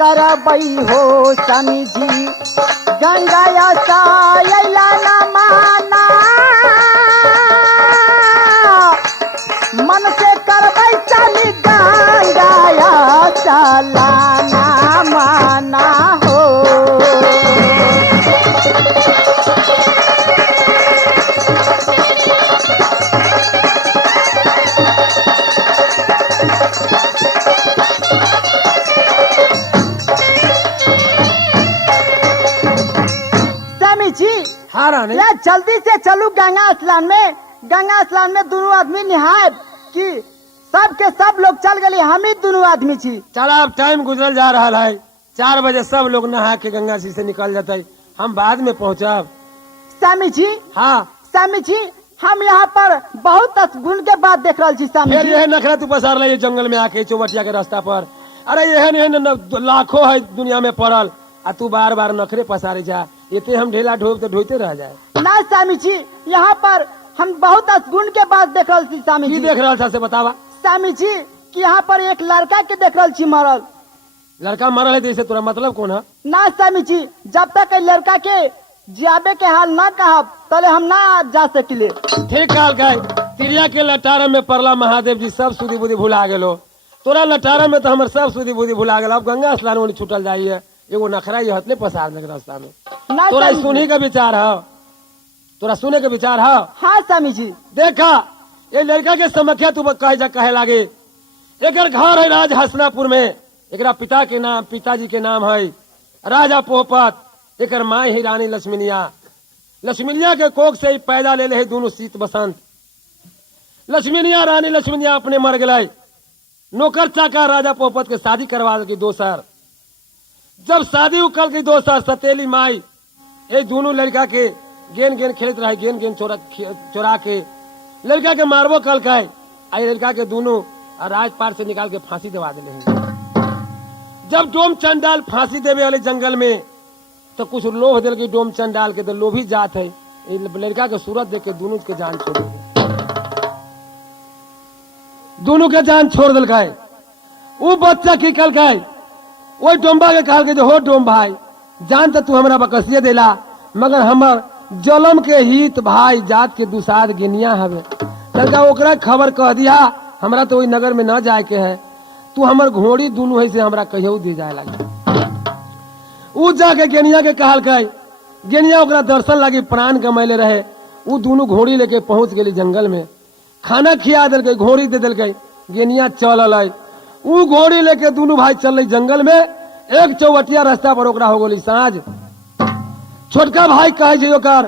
करबई हो स्वामी जी गंगा सायला न माना मन से करबई चली गंगा चलाना माना हो। स्वामी जी हाँ रानी या जल्दी से चलू गंगा स्नान में दोनों आदमी निहाय कि सब के सब लोग चल गए हम ही दोनों आदमी छी। चला अब टाइम गुजरल जा रहा है 4 बजे सब लोग नहा के गंगा जी से निकल जाते है हम बाद में पहुँचब। स्वामी जी हाँ स्वामी जी हम यहाँ पर बहुत गुण के बात देख रहा छी स्वामी फिर जी। यह नखरा तू पसार ले जंगल में आके चौबटिया के रास्ता पर। अरे यह लाखों है दुनिया में पड़ल आ तू बार बार नखरे पसारे जा इतने हम ढेला ढोब तो ढोते रह जाए ना स्वामी जी यहाँ पर हम बहुत गुण के बात देख रहा छी स्वामी की जी। देख रहा था से बतावा। स्वामी जी कि यहाँ पर एक लड़का के देख रहा छी मरल। लड़का मरल है तो इसे तोरा मतलब कौन है? ना स्वामी जी जब तक लड़का के जाबे के हाल ना कहब तले हम ना जा सकिले। ठीक काल का तिरिया के लटारा में परला महादेव जी सब सुधी बुद्धि भुला गेलो तोरा लटारा में तो हमर सब सुधी बुद्धि भुला गेल। अब गंगा स्नान में छूटल जाइए एगो नखरा ये हतले पसार लग रास्ता में। ना तोरा स्वामी जी। सुनी का विचार है? तोरा सुने के विचार है? हाँ स्वामी जी देखा ये लड़का के समख्या तू कहे लागे एक घर है राज हसनापुर में एक पिताजी के नाम है राजा पोपत एक माँ ही रानी लक्ष्मीनिया के कोख से ही पैदा ले ले दोनों शीत बसंत। लक्ष्मीनिया रानी लक्ष्मीनिया अपने मर गए नौकर चाकर राजा पोपत के शादी करवा दी दोसर। जब शादी उकल गई दोसर सतेली माई ये दोनों लड़का के गेन खेलत रहे गेन चोरा के लड़का के मारबो कल का आई लड़का के दोनों राजपाट से निकाल के फांसी दवा दिले। जब डोम चंडाल फांसी देवे वाले जंगल में तो कुछ लोह दिल के डोम चंडाल के तो लोभी जात है लड़का के सूरत देख के दोनों के जान छोड़ दोनों के जान छोड़ दिल का वो बच्चा की कल का वो डोम्बा के कहल के हो डोम भाई जान तो तू हमारा बकसिए देला मगर हमर जलम के हित भाई जात के दुसाद गिनिया हवे लड़का ओकरा खबर कह दिया हमरा तो वही नगर में न जाए के है तू हमर घोड़ी दोनों है से हमरा कहियो दे जाए लगे। उ जाके गेनिया के कहल कई गेनिया ओकरा दर्शन लगी प्राण गमैले रहे वो दोनों घोड़ी लेके पहुंच गई जंगल में खाना खिया दिल गई घोड़ी दे दिल गई गेनिया चल उ घोड़ी लेके दोनों भाई चल रही जंगल में एक चौवटिया रास्ता पर ओकरा हो गई साँझ। छोटका भाई कहे ओकर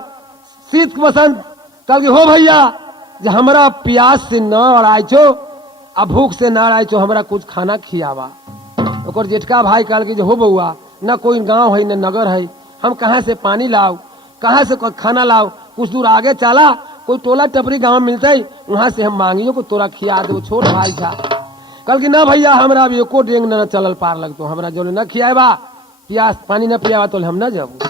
शीत बसंत कल हो भैया जे हमरा प्यास से न अड़ाई छो आ भूख से न अड़ाई छो हमरा कुछ खाना खियावा। ओकर जेठका भाई कहल कि हो बउआ न कोई गांव है न नगर है हम कहाँ से पानी लाओ कहाँ से कोई खाना लाओ कुछ दूर आगे चला कोई टोला टपरी गांव मिलते वहां से हम मांगियो को तोरा खिया दो छोट भाई था। कल की ना भैया हमरा भी एको डेंग न चलल पार लगतो हमरा जो न खियावा प्यास पानी न पियावा तो हम न जाबू।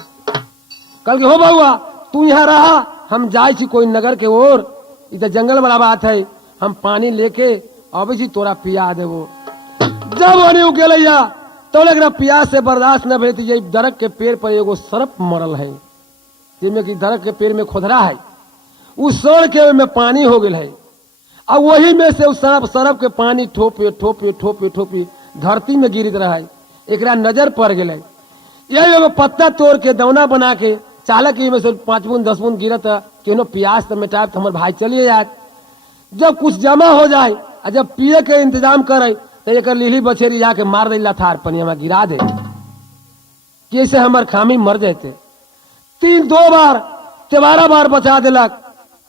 कल के हो बउआ तू यहाँ रहा हम जाए छी कोई नगर के ओर इधर जंगल वाला बात है हम पानी लेके अबे छी तोरा पिया देवो। जब ओने गेलैया तो एकरा प्यास से बर्दाश्त न भेल ये दरक के पेड़ पर एगो सरप मरल है जिसमें कि दरक के पेड़ में खोदरा है उस सड़ के में पानी हो गया है और वही में से उस सरप के पानी ठोपे ठोपे ठोपे ठोपे धरती में गिरत रहा है। एकरा नजर पड़ गए यही एगो पत्ता तोड़ के दौना बना के चालक में से 5 बूंद 10 बूंद गिरत क्यों प्यास तो मिटाए तो हमारे भाई चलिए जाए। जब कुछ जमा हो जाए और जब पिए के इंतजाम करे तो एक लीली बछेरी जाके मार दे थार पनिया में गिरा दे कैसे हमार खामी मर जाते। 2 बार 13 बार बचा दिलक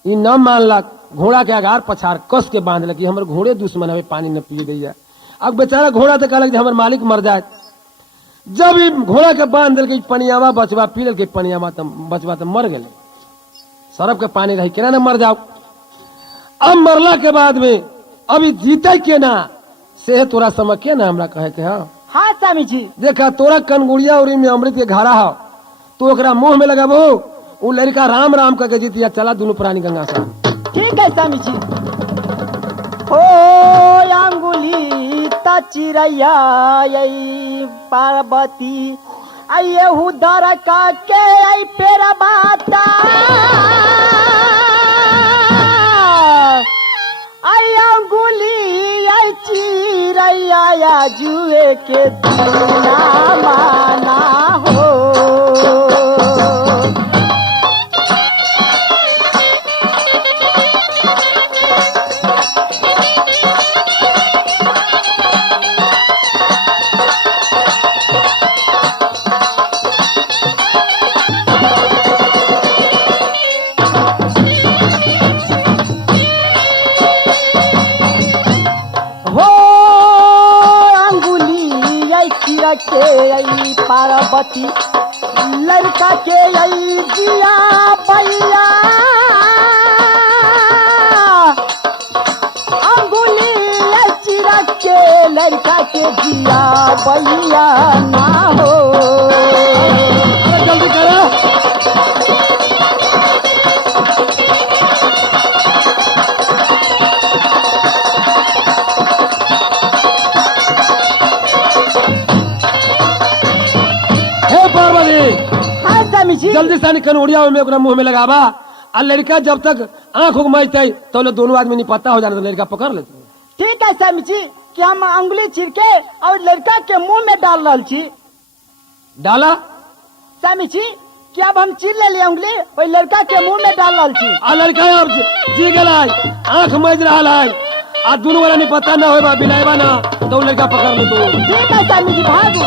ये न मानलक घोड़ा के आगार पछाड़ कस के बांध लगी हमारे घोड़े दुश्मन हमें पानी न पिए गई। अब बेचारा घोड़ा तो कहलक हमारे मालिक मर जाए। जब ये घोड़ा के बांध दिल पनियावा बचवा पी दिल पनियावा बचवा तो मर गए सरफ के पानी रही केना न मर जाओ। अब मरला के बाद में अभी जीते के ना से तोरा समझ के ना हमरा कहे के हाँ स्वामी जी देखा तोरा कनगुड़िया उरी में अमृत के घारा हो तो ओकरा मुंह में लगाबो वो लड़का राम राम करके जीतिया चला दोनों प्राणी गंगा साहब। ठीक है स्वामी जी। हो अंगुली कहता चिड़ैया यही पार्वती आये दर का के आई पेरा बाता आई अंगुली आई चिड़ैया जुए के दिना माना हो। के आई पार्वती लड़का के आई जिया भैया अंगुली चिरा के लड़का के जिया भैया ना हो। जल्दी करो। जल्दी से कनोड़िया में अपना मुंह में लगावा और लड़का जब तक आंख उगमचते तो दोनों आदमी नहीं पता हो जाना तो लड़का पकड़ लेते। ठीक है स्वामी जी कि हम अंगुली चीर के और लड़का के मुंह में डाल रहा छी। डाला स्वामी जी कि अब हम चीर ले लिया अंगुली और लड़का के मुंह में डाल रहा छी। आ लड़का अब जी गला आंख मज रहा है आ दोनों वाला नहीं पता ना हो बिलाएबा ना तो लड़का पकड़ ले। तो ठीक है स्वामी जी भागो।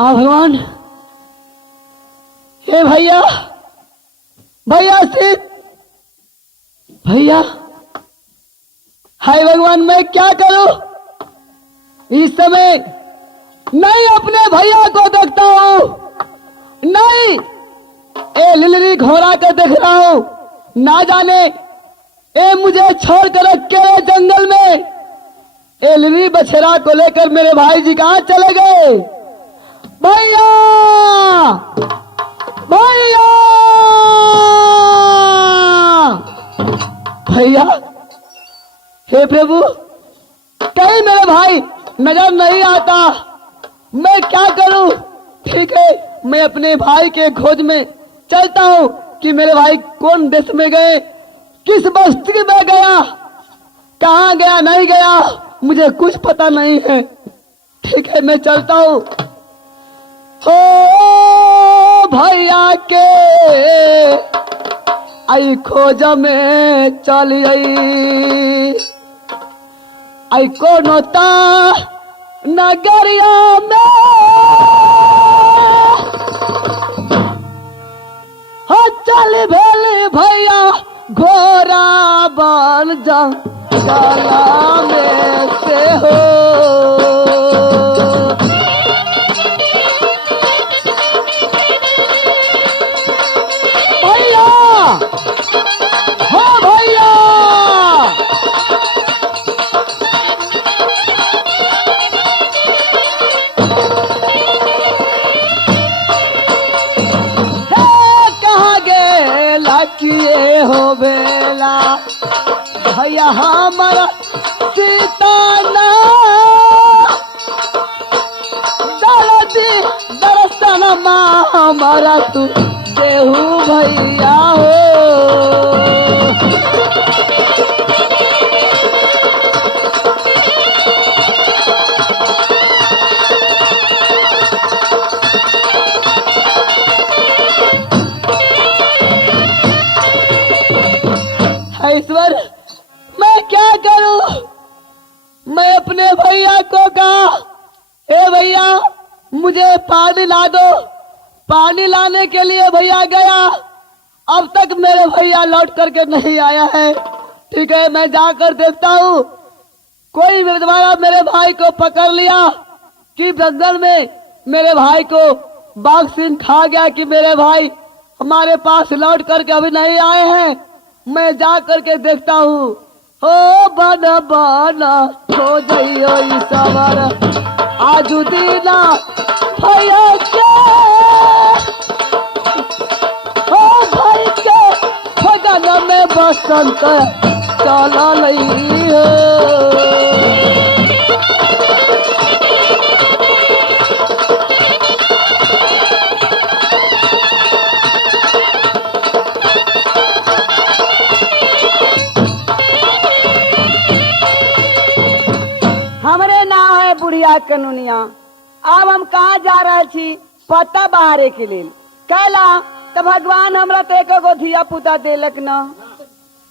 भगवान हे भैया भैया सिद्ध भैया हाय भगवान मैं क्या करूं इस समय नहीं अपने भैया को देखता हूं नहीं ए लिलरी घोड़ा को देख रहा हूं ना जाने ए मुझे छोड़कर अकेले जंगल में ए लिलरी बछड़ा को लेकर मेरे भाई जी कहां चले गए। भैया भैया भैया हे प्रभु कहीं मेरे भाई नजर नहीं आता मैं क्या करूं। ठीक है मैं अपने भाई के खोज में चलता हूं कि मेरे भाई कौन देश में गए किस बस्ती में गया कहां गया नहीं गया मुझे कुछ पता नहीं है। ठीक है मैं चलता हूं। ओ भैया के आई खोज में चल आई कोनो ता नगरिया में हो चल भेल भैया घोड़ा बन जा गला में से हो। किए हो बेला भैया हमारा सीताना दरसन माँ हमारा तू देहू भैया हो। ईश्वर मैं क्या करूं मैं अपने भैया को कहा हे भैया मुझे पानी ला दो। पानी लाने के लिए भैया गया अब तक मेरे भैया लौट करके नहीं आया है। ठीक है मैं जाकर देखता हूँ कोई मेरे द्वारा मेरे भाई को पकड़ लिया कि जंगल में मेरे भाई को बाघ सिंह खा गया कि मेरे भाई हमारे पास लौट करके अभी नहीं आए हैं। मैं जा करके देखता हूँ हो बन बन हो जइयो सवर आजू दीना भैया के हो भाई के भगन में बसंत चल हो। हमरे ना है बुढ़िया कनुनिया। अब हम कहाँ जा रहे छी पत्ता बहारे के लिए कैला तो भगवान हमरा तो एक गो धिया पुता देलक न।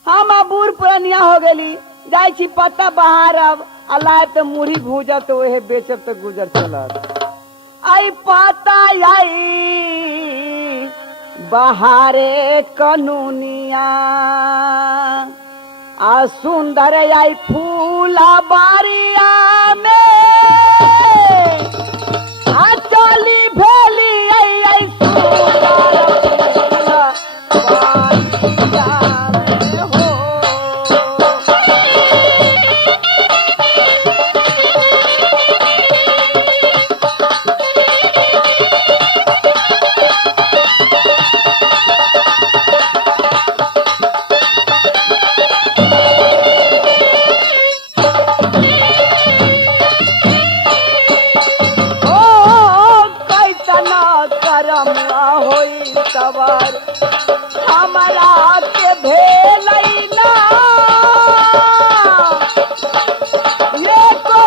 हम अब बूढ़ पुरानिया हो गेली जाय छी पत्ता बहारब अलाय तो मुढ़ी भूजब तो वही बेचब तो गुजर चलत। आई पत्ता आई बहारे कनुनिया आ सुंदर आई फूला बारिया में आ चली भेली आई सुंदर फूला बारिया में हो। हमरा के भेलै ना ये को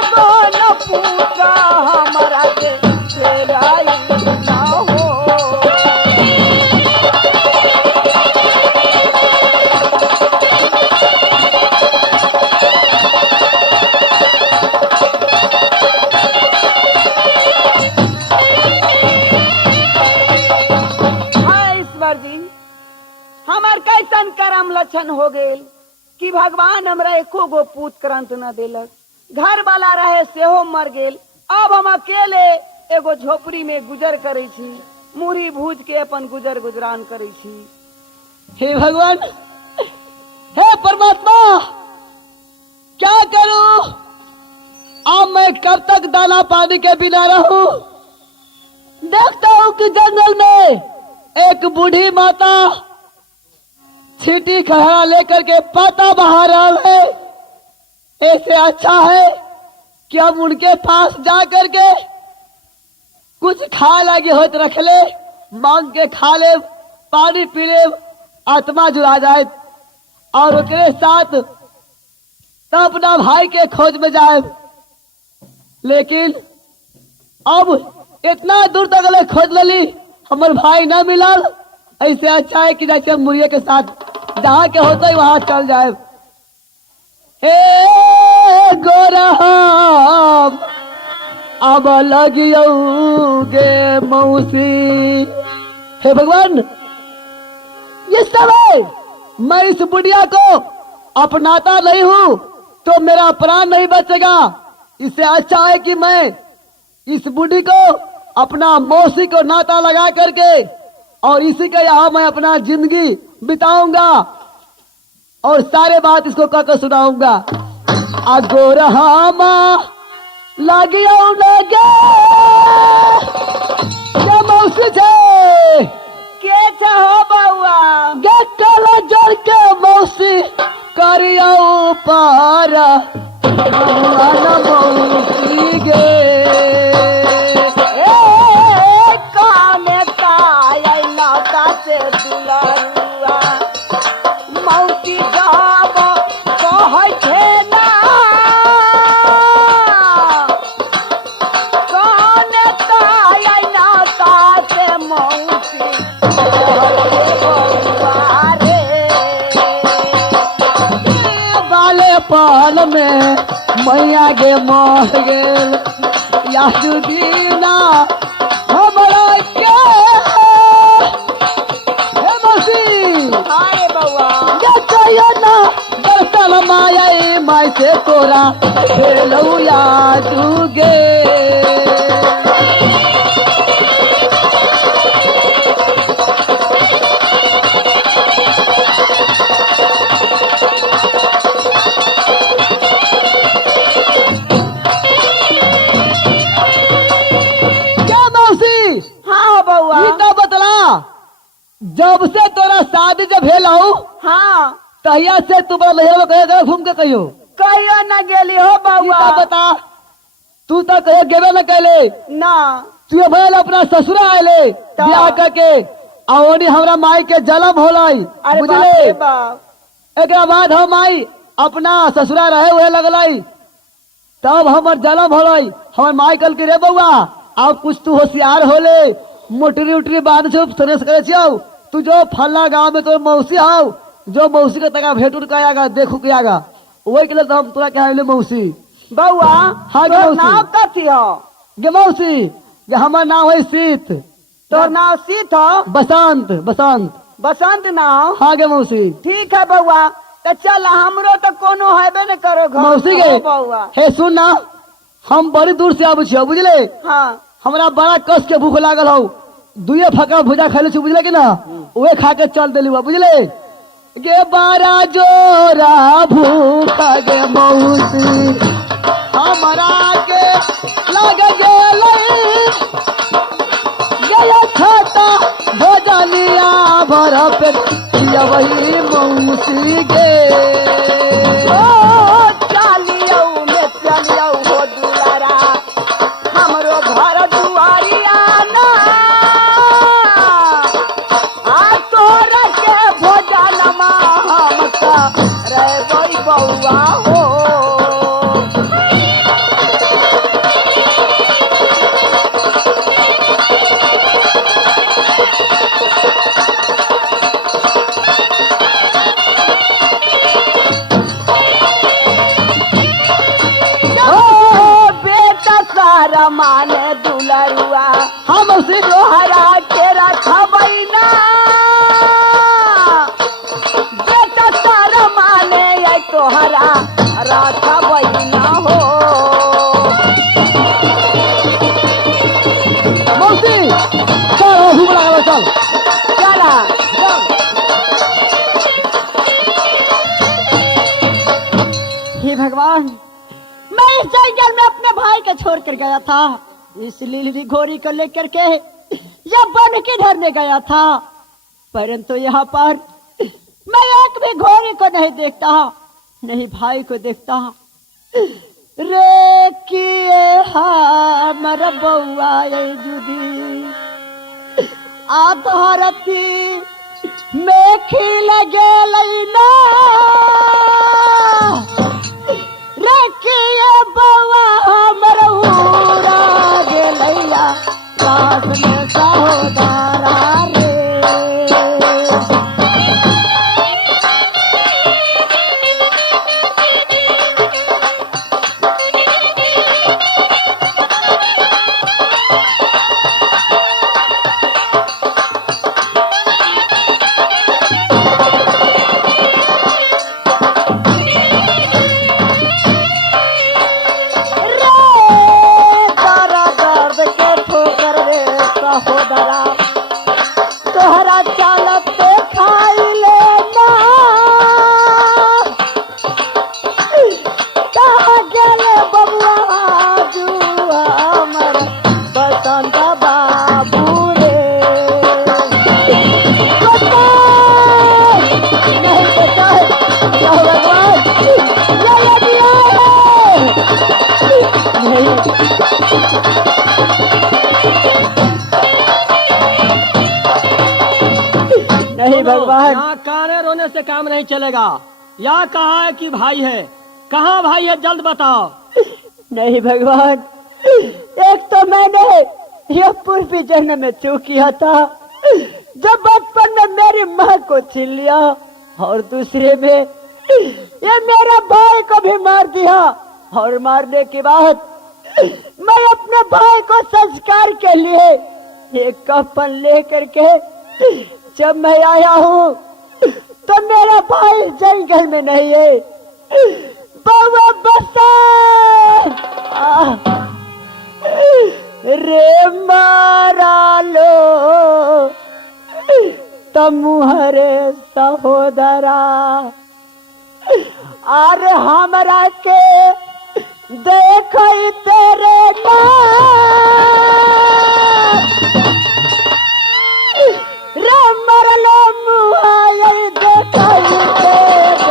न पूछा हमरा के भेलै ना हो। हमार कैसन करम लक्षण हो गए कि भगवान हमरा एको गो पूत करंत न देलक। घर वाला रहे सेहो मर गेल। अब हम अकेले एगो झोपड़ी में गुजर करे छी मुढ़ी भूज के अपन गुजर गुजरान करे छी। हे भगवान, हे परमात्मा, क्या करूं? अब मैं कब तक दाना पानी के बिना रहूं? देखता हूं कि जंगल में एक बूढ़ी माता छीटी खहरा लेकर के पत्ता बहा रहा है। ऐसे अच्छा है कि हम उनके पास जा करके कुछ खा लगे हो तो रख ले, मांग के खा ले, पानी पी ले, आत्मा जुड़ा जाए और उसके साथ तब अपना भाई के खोज में जाए। लेकिन अब इतना दूर तक ले खोज ली, हमारे भाई ना मिला। ऐसे अच्छा है कि जैसे मुर्गे के साथ जहाँ के होता है वहां चल जाए। हे गोरहम अब लगियो गे मौसी। हे भगवान, इस समय मैं इस बुढ़िया को अपनाता नहीं हूँ तो मेरा प्राण नहीं बचेगा। इससे अच्छा है कि मैं इस बूढ़ी को अपना मौसी को नाता लगा करके और इसी के यहाँ मैं अपना जिंदगी बिताऊंगा और सारे बात इसको कहकर सुनाऊंगा। अगोरहामा लागियो लगे के मौसी छे के हो बउआ गे कला जड़ के मौसी करियो पार मौसी गे से दुलरुआ मौसी जाब कहै छे ना कने ताय ना से मौसी बाले पाल में मैया गे मर गेल यादू दीना हमरा के माया माय से तोरा खेलू यादू गे। क्या मौसी? हाँ बउआ बतला, जब से तोरा शादी जब भेल हाँ तहिया से तू बड़ा लहरा कहे घूम के कहियो कहियो न गेली हो ई बउआ का बता तू तो कहे गेबे न कैले ना तू भैया अपना ससुरा आले ब्याह करके आवनी हमरा माई के जलम होलाई अरे बाप बुझले रे बाप एक बाद हम माई अपना ससुरा रहे हुए लगलाई तब हमर जलम होलाई हमर माई कल के रे बउआ अब कुछ तू होशियार होले मोटरी उटरी बांध से सनेस करे छियो तू जो फल्ला गांव में तो मौसी आओ जो मौसी के तका भेट उठ के आगा देखू के आगा वही के लिए तो हम तोरा कहले मौसी बउआ हाँ, गे तोर मौसी। नाम कथी हो गे मौसी गे हमर नाम है सीत तोर नाम सीत हो बसंत बसंत बसंत नाम हाँ गे मौसी ठीक है बउआ तो चल हमरो तो कोनो हेबे न करो घर मौसी में, गे हो बउआ हे सुन ना हम बड़ी दूर से आबू छियो बुझले हाँ हमरा बड़ा कस के भूख लागल हो दुए फका भुजा खैले छी बुझले कि ना उहे खा के चल देली बुझले गे बारा जोरा भूख गे मौसी हमरा के लग गेलै गया छाता भोजनिया भर पे वही मौसी गे ओ चलियो में चलियो हो दुलारा हमरो घर दुआरिया ना आ तोर के भोजनमा हमका रे बई बउआ हो ओ बेटा सारा माने दुलरुआ हाँ मौसी तोहरा के रखबै ना बेटा सारा माने आई तोहरा रखबै ना हो मौसी चल भूख लागल चल चला हे भगवान मैं इस जंगल में अपने भाई को छोड़ कर गया था इस लीली घोड़ी को लेकर के यह बन के धरने गया था परंतु यहाँ पर मैं एक भी घोड़ी को नहीं देखता नहीं भाई को देखता रे किए हमर बउआ ये जुदी आधरती में खिल गेलै ना रखिए बउआ हमर उड़ा गेलैया सास में सहोदरा रे तारा दर्द के ठोकर रे सहोदरा तोहरा चालत पे खाई लेना कहा गेले बबुआ जुआ हमर बसंत बाबू रे बता नहीं बता क्या भगवान ये दिया नहीं नहीं भगवान यहाँ काने रोने से काम नहीं चलेगा यहाँ कहा है कि भाई है कहाँ भाई है जल्द बताओ नहीं भगवान एक तो मैंने ये पूर्वी जन्म में चूक किया था जब बचपन में मेरी माँ को छीन लिया और दूसरे में ये मेरा भाई को भी मार दिया और मारने के बाद मैं अपने भाई को संस्कार के लिए एक कफन लेकर के जब मैं आया हूँ तो मेरा भाई जंगल में नहीं है बाबा बसंत रे मारा लो तमुहरे सहोदरा अरे हमरा के देख तेरे रे मरलो मुहाई देख तेरे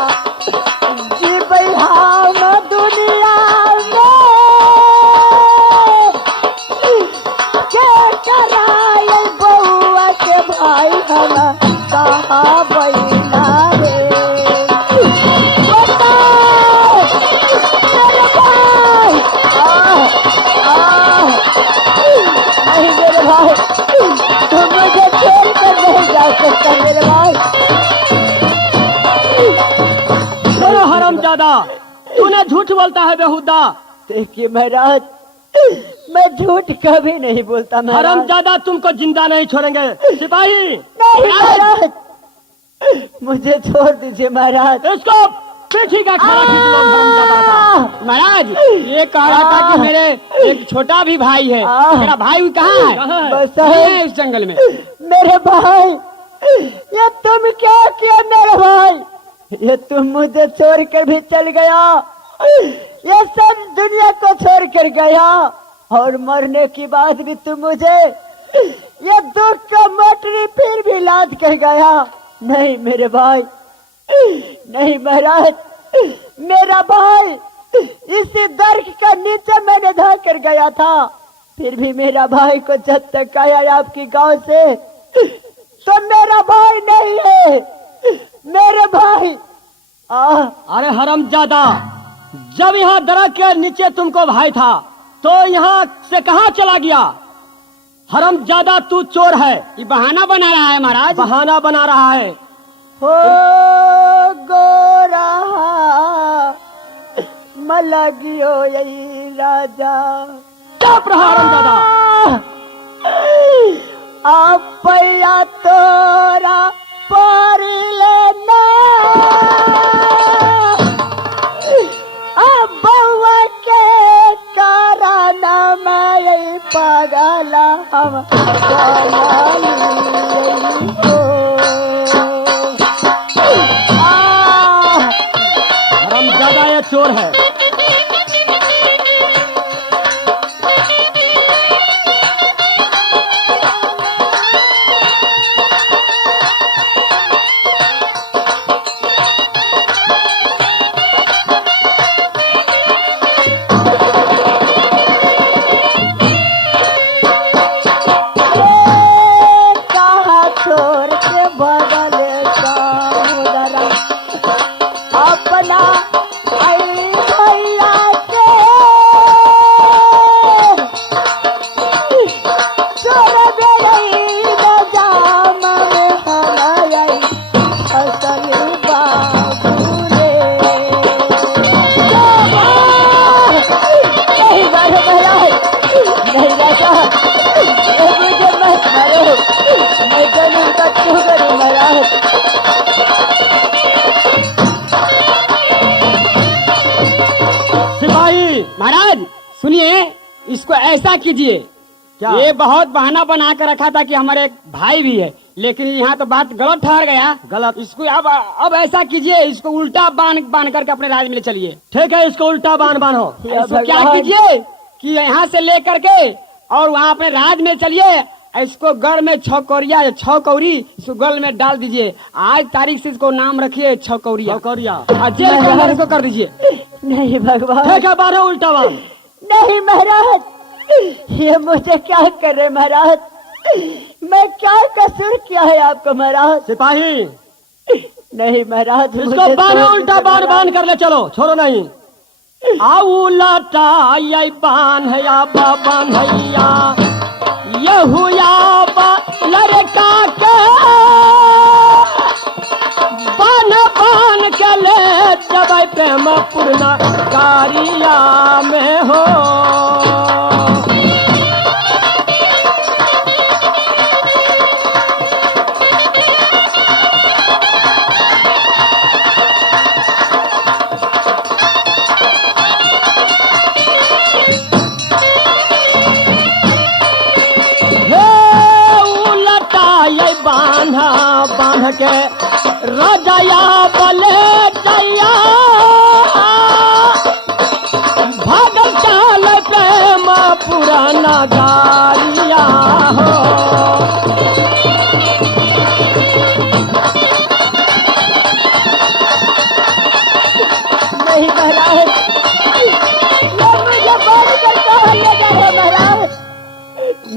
जी हम दुनिया में के कराए बउआ के भाई हम कहाँ बैला रे बताओ मेरे भाई नहीं मेरे भाई तुम मुझे छोड़ कर नहीं जा सकता मेरे भाई तेरा हरामजादा, तूने झूठ बोलता है बेहुदा। देखिए महाराज, मैं झूठ कभी नहीं बोलता महाराज। हरामजादा, तुमको जिंदा नहीं छोड़ेंगे। सिपाही, नहीं महाराज, मुझे छोड़ दीजिए महाराज। इसको पीठी का खाना खींच लो हरामजादा का। महाराज, ये कह रहा था कि मेरे एक छोटा भी भाई है। मेरा भाई कहाँ है? बस है इस जंगल में। मेरे भाई, ये तुम क्या किया मेरे भाई? ये तुम मुझे छोड़ कर भी चल गया, ये सब दुनिया को छोड़ कर गया, और मरने की बाद भी तुम मुझे ये दुख का मोटरी फिर भी लाद कर गया। नहीं मेरे भाई, नहीं महाराज, मेरा भाई इसी दर्द का नीचे मैंने धा कर गया था, फिर भी मेरा भाई को जब तक आया आपकी गांव से तो मेरा भाई नहीं है मेरे भाई। अरे हरामजादा, जब यहाँ दरख्त के नीचे तुमको भाई था तो यहाँ से कहाँ चला गया? हरामजादा, तू चोर है। ये बहाना बना रहा है महाराज, बहाना बना रहा है। हो गोरा मलगियो यही राजा, चुप रहा हरामजादा। आपया तोरा पर लेना बउआ के कराना मैं पागल हम हरामजादा, ये चोर है। छोड़ के बगल समुद्रा अपना भैया के छोड़ दे जाम में हमारे असल बाबू रे। नहीं जाता महाराज, नहीं जाता, मुझे मत मारो, मैं जन्म का क्यों करूं महाराज। सिपाही महाराज, सुनिए, इसको ऐसा कीजिए। क्या? ये बहुत बहाना बना कर रखा था कि हमारे एक भाई भी है, लेकिन यहाँ तो बात गलत ठहर गया। गलत? इसको अब ऐसा कीजिए, इसको उल्टा बांध करके अपने राज में ले चलिए। ठीक है, इसको उल्टा बांधो। इसको क्या कीजिए कि यहाँ से ले करके और वहाँ अपने राज में चलिए। इसको गढ़ में छौकौरी इसको गल में डाल दीजिए। आज तारीख से इसको नाम रखिए छौकौरिया। जेल के अंदर इसको कर दीजिए। नहीं भगवान, ठीक है, बांधो उल्टा बांध। नहीं महाराज, ये मुझे क्या करे महाराज? मैं क्या कसूर किया है आपको महाराज? सिपाही, नहीं महाराज, इसको बांधो उल्टा बांध कर ले चलो, छोड़ो नहीं। आउ लाटा ये बांध या बांधैया यहुया लड़का के बान के ले जब प्रेम पूर्णा कारिया में हो। बांध के रजया बले जया भागल चाल प्रेम पुराना गारिया हो।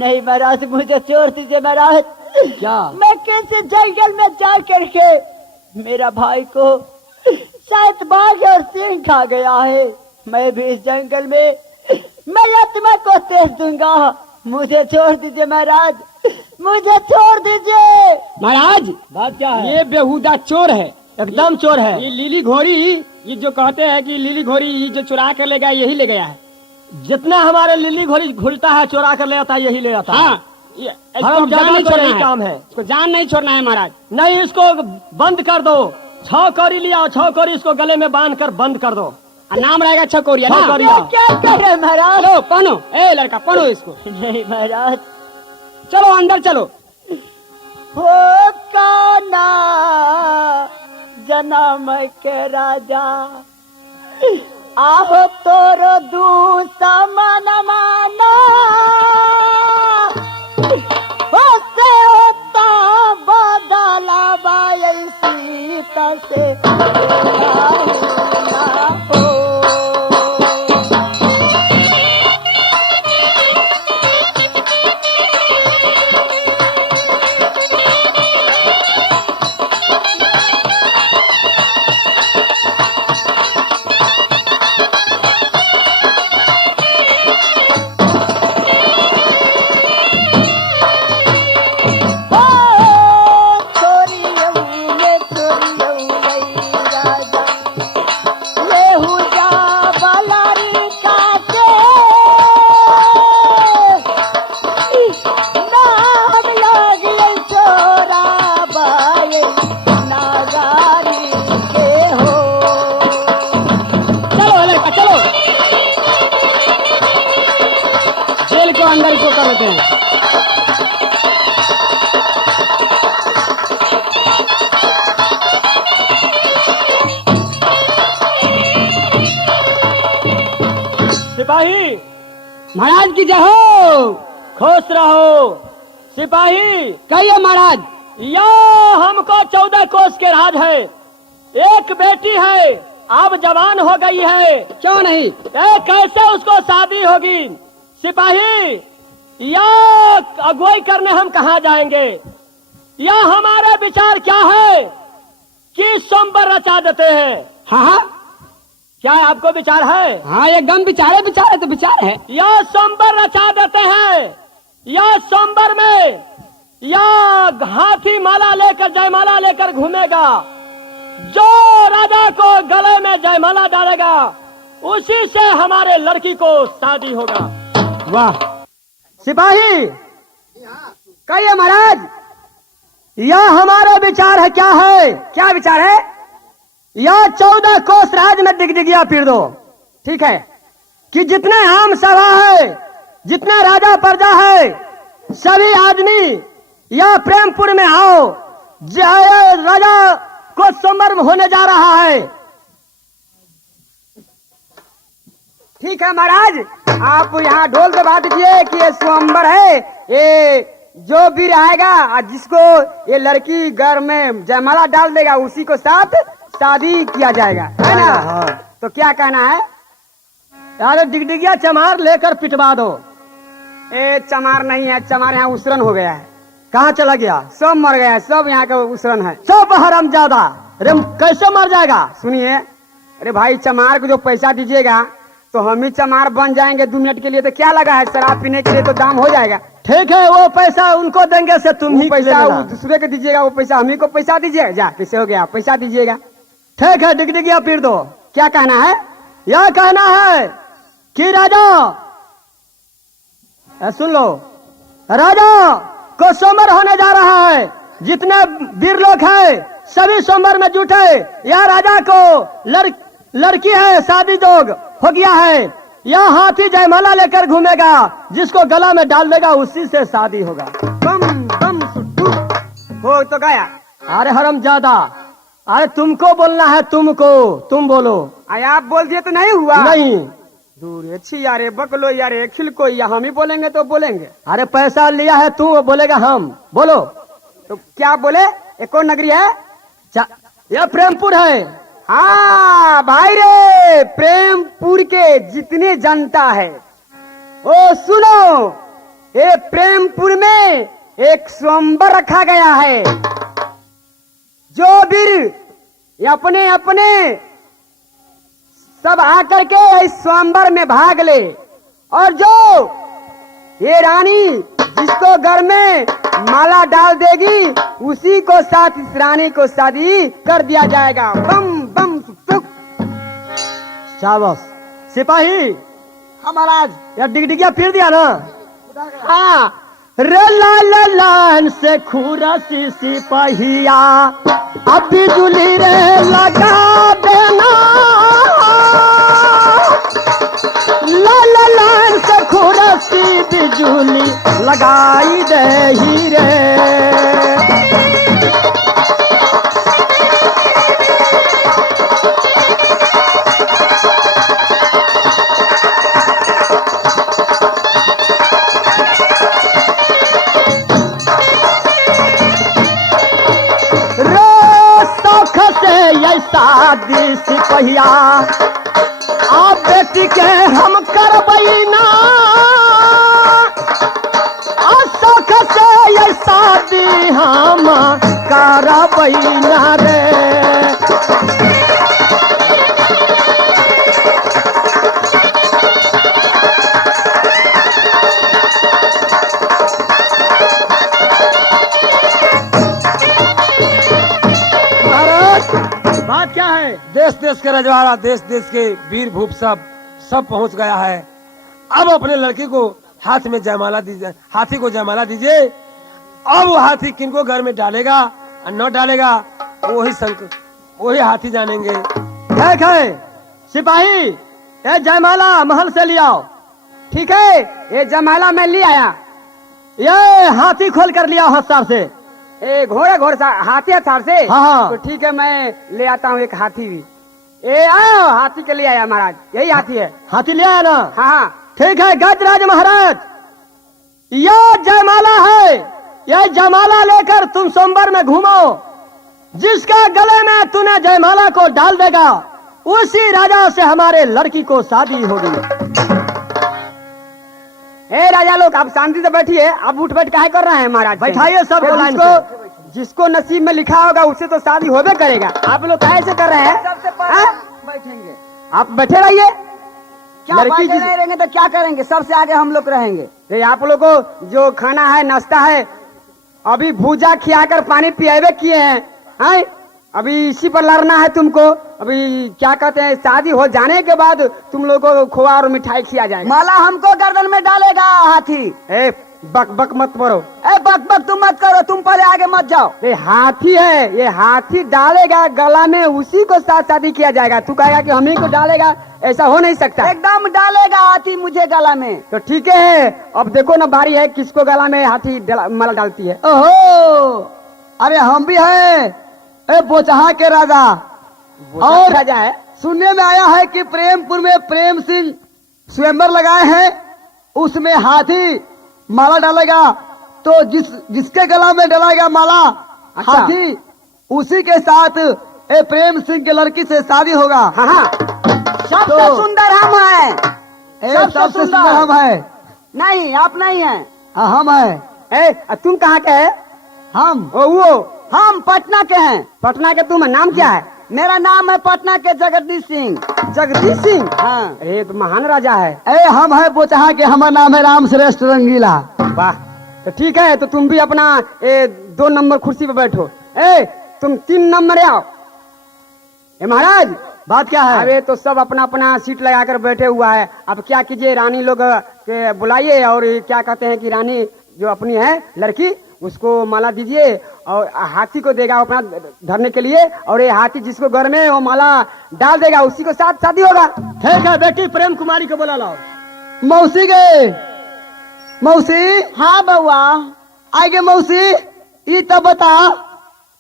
नहीं महाराज, मुझे छोड़ दीजिए महाराज। क्या? मैं कैसे जंगल में जा करके मेरा भाई को शायद बाघ और सिंह खा गया है, मैं भी इस जंगल में मैं आत्मा को तेज दूंगा। मुझे छोड़ दीजिए महाराज, मुझे छोड़ दीजिए। महाराज बात क्या है? ये बेहुदा चोर है, एकदम चोर है। ये लीली घोड़ी, ये जो कहते हैं कि लीली घोड़ी ये जो चुरा कर ले गया यही ले गया है। जितना हमारे लिल्ली घोड़ी घुलता है चोरा कर ले आता है, यही ले आता है। हाँ, इसको हम जान नहीं तो छोड़ना यही है, काम है। इसको जान नहीं छोड़ना है महाराज। नहीं, इसको बंद कर दो। 6 कौड़ी लिया, 6 कौड़ी इसको गले में बांध कर बंद कर दो। और नाम रहेगा छकोरिया ना। छकोरिया। ये क्या करे महाराज? चलो पहनो, ए लड़का पहनो इसको। नहीं महाराज। चलो अंदर चलो। हो काना जनम के राजा, आहो तोरो दुश्मन माना, होते होता बदला बाई सीता से ना हो। अंदर इसको कर लेते हैं। सिपाही महाराज की जय हो। खुश रहो। सिपाही कहिए महाराज। यह हमको 14 कोस के राज है। एक बेटी है, अब जवान हो गई है। क्यों नहीं? कैसे उसको शादी होगी? सिपाही यह अगुवाई करने हम कहाँ जाएंगे? यह हमारे विचार क्या है कि सोमवार रचा देते हैं। हाँ हाँ क्या आपको विचार है? हाँ, एकदम विचार है तो विचार है। यह सोमवार रचा देते हैं। यह सोमवार में यह हाथी माला लेकर जयमाला लेकर घूमेगा। जो राजा को गले में जयमाला डालेगा उसी से हमारे लड़की को शादी होगा। वाह सिपाही कहिए महाराज। यह हमारा विचार है। क्या है? क्या विचार है? यह 14 कोस राज में डिगडिगिया पीर दो। ठीक है कि जितने आम सभा है, जितना राजा प्रजा है, सभी आदमी यह प्रेमपुर में आओ। जय राजा को सोमवार होने जा रहा है। ठीक है महाराज, आप यहाँ ढोल दबा दीजिए कि ये स्वयंवर है। ये जो भी आएगा और जिसको ये लड़की घर में जयमाला डाल देगा उसी को साथ शादी किया जाएगा, है ना? हाँ। तो क्या कहना है? यार डिगडिगिया चमार लेकर पिटवा दो। ए चमार नहीं है, चमार यहाँ उसरन हो गया है। कहाँ चला गया? सब मर गया है, सब यहाँ का उसरन है। सब हरामजादा। अरे कैसे मर जाएगा? सुनिए, अरे भाई चमार को जो पैसा दीजिएगा तो हम ही चमार बन जाएंगे 2 मिनट के लिए। तो क्या लगा है, शराब पीने के लिए तो दाम हो जाएगा। ठीक है, वो पैसा उनको देंगे से तुम ही पैसा पैसा दूसरे को दीजिएगा, वो पैसा हम ही को पैसा दीजिएगा। जा कैसे हो गया, पैसा दीजिएगा। ठीक है, डिगडिगिया पीर दो। क्या कहना है? यह कहना है कि राजा सुन लो, राजा को सोमवार होने जा रहा है। जितने वीर लोग हैं सभी सोमवार में जुटे। यह राजा को लड़की है, शादी जोग हो गया है। यह हाथी जयमाला लेकर घूमेगा, जिसको गला में डाल देगा उसी से शादी होगा। बम बम सुट्टू हो तो गया। अरे हरामजादा, अरे तुमको बोलना है, तुमको। तुम बोलो। अरे आप बोल दिए तो नहीं हुआ? नहीं। दूर अच्छी यारे बकलो यारे खिलको, या हम ही बोलेंगे तो बोलेंगे। अरे पैसा लिया है तू, बोलेगा हम। बोलो। तो क्या बोले? एक कौन नगरी है? यह प्रेमपुर है। हाँ भाई रे, प्रेमपुर के जितने जनता है ओ सुनो, ये प्रेमपुर में एक स्वयंवर रखा गया है। जो वीर ये अपने अपने सब आकर के इस स्वयंवर में भाग ले, और जो ये रानी जिसको घर में माला डाल देगी उसी को साथ इस रानी को शादी कर दिया जाएगा। बम बम टुक। शाबाश सिपाही। हाँ महाराज। यार डिगडिगिया फिर दिया ना। हाँ रे लान से खुरसी सिपाहिया अब बिजुली रे लगा देना। लान से खुरसी बिजुली लगाई दे ही रे। शादी सिपहिया आप बेटी के हम करबैना। शौख से ये शादी हम करबैना रे। बात क्या है? देश देश के रजवाड़ा, देश देश के वीर भूप सब पहुंच गया है। अब अपने लड़की को हाथ में जयमाला दीजिए, हाथी को जयमाला दीजिए। अब वो हाथी किनको घर में डालेगा और न डालेगा वही हाथी जानेंगे। ठीक है सिपाही, ये जयमाला महल से ले आओ। ठीक है, ये जयमाला मैं ले आया। ये हाथी खोल कर लिया हथियार से। घोड़े सा हाथी हथियार से। हाँ। तो ठीक है, मैं ले आता हूँ एक हाथी भी। ए आओ, हाथी के लिए आया महाराज। यही हाथी है। हाथी ले आया ना? हाँ हाँ ठीक है गजराज महाराज, यह जयमाला है। यह जयमाला लेकर तुम सोमवार में घूमो। जिसका गले में तूने जयमाला को डाल देगा उसी राजा से हमारे लड़की को शादी होगी। ए राजा लोग, आप शांति से बैठिए। आप उठ बैठ काहे कर रहे हैं महाराज? बैठाइए सबको लाइन से। जिसको नसीब में लिखा होगा उससे तो शादी होबे करेगा। आप लोग काहे से कर रहे हैं? सबसे हाँ? पहले बैठेंगे। आप बैठे रहिए। क्या लड़की बैठे जिस- नहीं रहेंगे तो क्या करेंगे? सबसे आगे हम लोग रहेंगे। ये आप लोग को जो खाना है, नाश्ता है, अभी भूजा खियाकर पानी पियावे किए हैं। अभी इसी पर लड़ना है तुमको। अभी क्या कहते हैं, शादी हो जाने के बाद तुम लोगों को खोआ और मिठाई खिया जाएगा। माला हमको गर्दन में डालेगा हाथी। ए बक बक मत करो। ए बक बक तुम मत करो, तुम पहले आगे मत जाओ। ये हाथी है, ये हाथी डालेगा गला में, उसी को साथ शादी किया जाएगा। तू कहेगा कि हम ही को डालेगा, ऐसा हो नहीं सकता। एकदम डालेगा हाथी मुझे गला में। तो ठीक है, अब देखो ना बारी है किसको गला में हाथी माला डालती है। ओहो, अरे हम भी हैं। ए बोचहा के राजा। और राजा है। सुनने में आया है कि प्रेमपुर में प्रेम सिंह स्वयंवर लगाए हैं, उसमें हाथी माला डालेगा। तो जिसके गला में डालेगा माला अच्छा। हाथी, उसी के साथ ए प्रेम सिंह के लड़की से शादी होगा। हाँ हाँ, सबसे सुंदर हम हैं। ए, सबसे सबसे सुंदर। सुंदर हम है। नहीं, आप नहीं हैं। हाँ, हम है। ए तुम कहाँ के है? हम वो हम पटना के हैं। पटना के। तुम नाम क्या है? मेरा नाम है पटना के जगदीश सिंह। जगदीश सिंह। हाँ। ये तो महान राजा है। ए हम है बोचहा के, हमारा नाम है राम श्रेष्ठ रंगीला। वाह, तो ठीक है, तो तुम भी अपना 2 नंबर कुर्सी पे बैठो। ए तुम 3 नंबर आओ। ए महाराज, बात क्या है? अरे तो सब अपना अपना सीट लगाकर बैठे हुआ है। अब क्या कीजिए, रानी लोग के बुलाइए और क्या कहते हैं कि रानी जो अपनी है लड़की, उसको माला दीजिए और हाथी को देगा अपना धरने के लिए। और ये हाथी जिसको घर में वो माला डाल देगा उसी को साथ शादी होगा। ठीक है बेटी, प्रेम कुमारी को बुला लाओ। मौसी गए। मौसी। हाँ बउआ। आगे मौसी, ई तो बता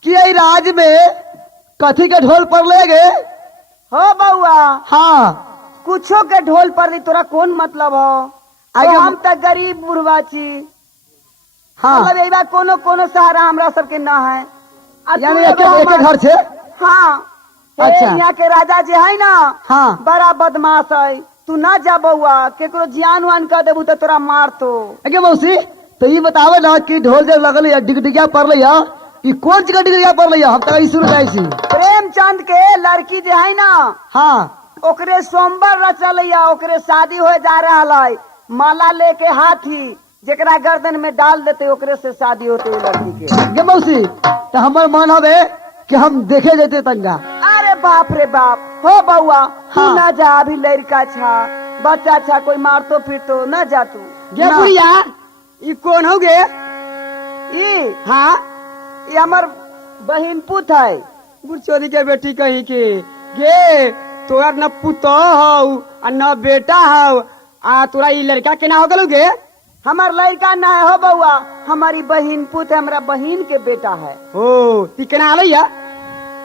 कि ये राज में कथी के ढोल पर ले गए? हो बउआ, हाँ। कुछो के ढोल पर दी, तोरा कौन मतलब हो? आगे तो हम तक गरीब बुढ़वा छी। हाँ, मतलब यही बात, कोनो कोनो सहारा हमरा सबके न है। आ तू यानी एगो एक हमर- घर से। हाँ। अच्छा। यहाँ के राजा जी है ना, हाँ। बड़ा बदमाश है। तू ना जा बउआ, केकरो जियान वान कर देबू तो तोरा मार तो। अगे मौसी तो ये बतावे ना कि ढोल जब लगल या डिगडिगिया पड़ल या ई कौन चीज का डिगडिगिया पड़ल या हम तो ई सुन जाई छी। प्रेमचंद के लड़की जे है ना, हाँ ओकरे सोमवार रचल या, ओकरे शादी हो जा रहा है। माला लेके हाथी जेकरा गर्दन में डाल देते ओकरे से शादी होते वो लड़की के। गे मौसी तो हमर मन हवे कि हम देखे जेते तंगा। अरे बाप रे बाप, हो बउआ तू हाँ। ना जा, अभी लड़का छा, बच्चा छा, कोई मारतो फिरतो ना जा तू। गे ना। बुढ़िया ई कौन हो गे? ई हाँ, ये हमार बहिन पुत है। बुढ़चोरी के बेटी कही के गे तोरा न पुतो हौ आ न बेटा हौ आ तोरा ई लड़का केना हो गलू गे? हमार लड़का ना है हो बउआ, हमारी बहिन पुत है, हमारा बहिन के बेटा है। ओ ती केना आलै या?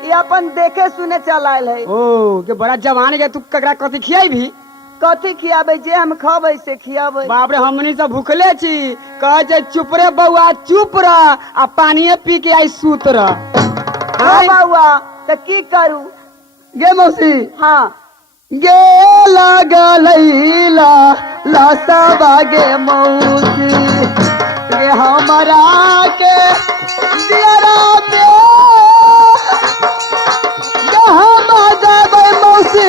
ये अपन देखे सुने चल आयल है। ओ के बड़ा जवान के तू ककरा कथी खियाई भी? कथी खियाबे, जे हम खबै से खियाबे। बाप रे हमनी सब भूखले छी। कहे छै चुप रे बउआ चुप रह आ पानी पी के आई सूत रह। हाँ बउआ तो की करू। गे मौसी हाँ गे लगलैला लसबा गे मौसी गे हमरा के दियरा में गे हम जाबै मौसी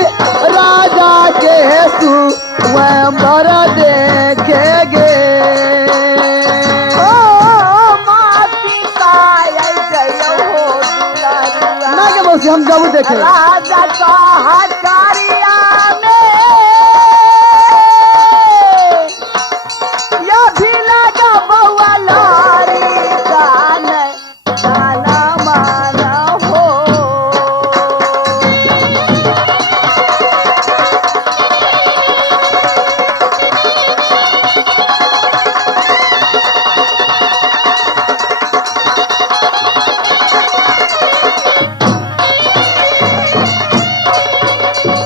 राजा के स्वयंवर देखे गे। ओ माती काय जयो हो दुलारुआ, ना गे मौसी हम जब देखे राजा का हकारिया में या भी लगा बउआ लारी गाने गाना माना हो।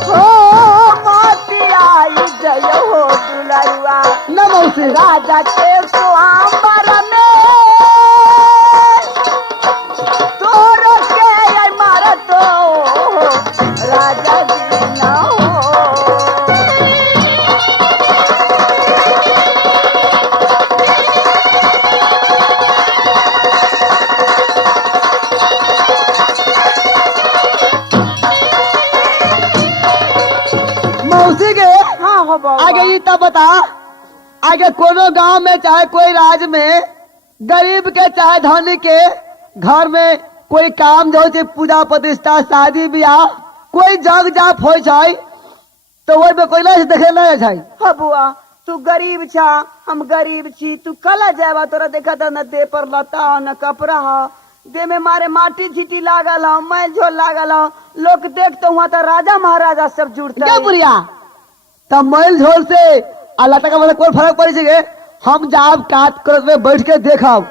हो माती आई जय हो दुलारुआ, ना मौसी राजा के स्वाम्बर में तोरो के आई मारतो राजा जी ना हो। मौसी गे हाँ हो बउआ। आगे ये तब बता आगे कोनो गांव में चाहे कोई राज में गरीब के चाहे धनी के घर में कोई काम जो है पूजा प्रतिष्ठा शादी ब्याह कोई जग जाप हो जाए तो वही में कोई ना देखे ना जाए। हाँ बुआ तू गरीब छा, हम गरीब छी, तू कला जावा, तोरा देखा था न देह पर लता हो न कपड़ा हो, देह में मारे माटी झीटी लागल हो, मैल झोल लागल हो, लोग देख तो वहाँ तो राजा महाराजा सब जुड़ते क्या बुढ़िया तब मैल झोल से अल्लाह तक मतलब कोई फर्क पड़ी सके? हम जाब काट कर में बैठ के देखब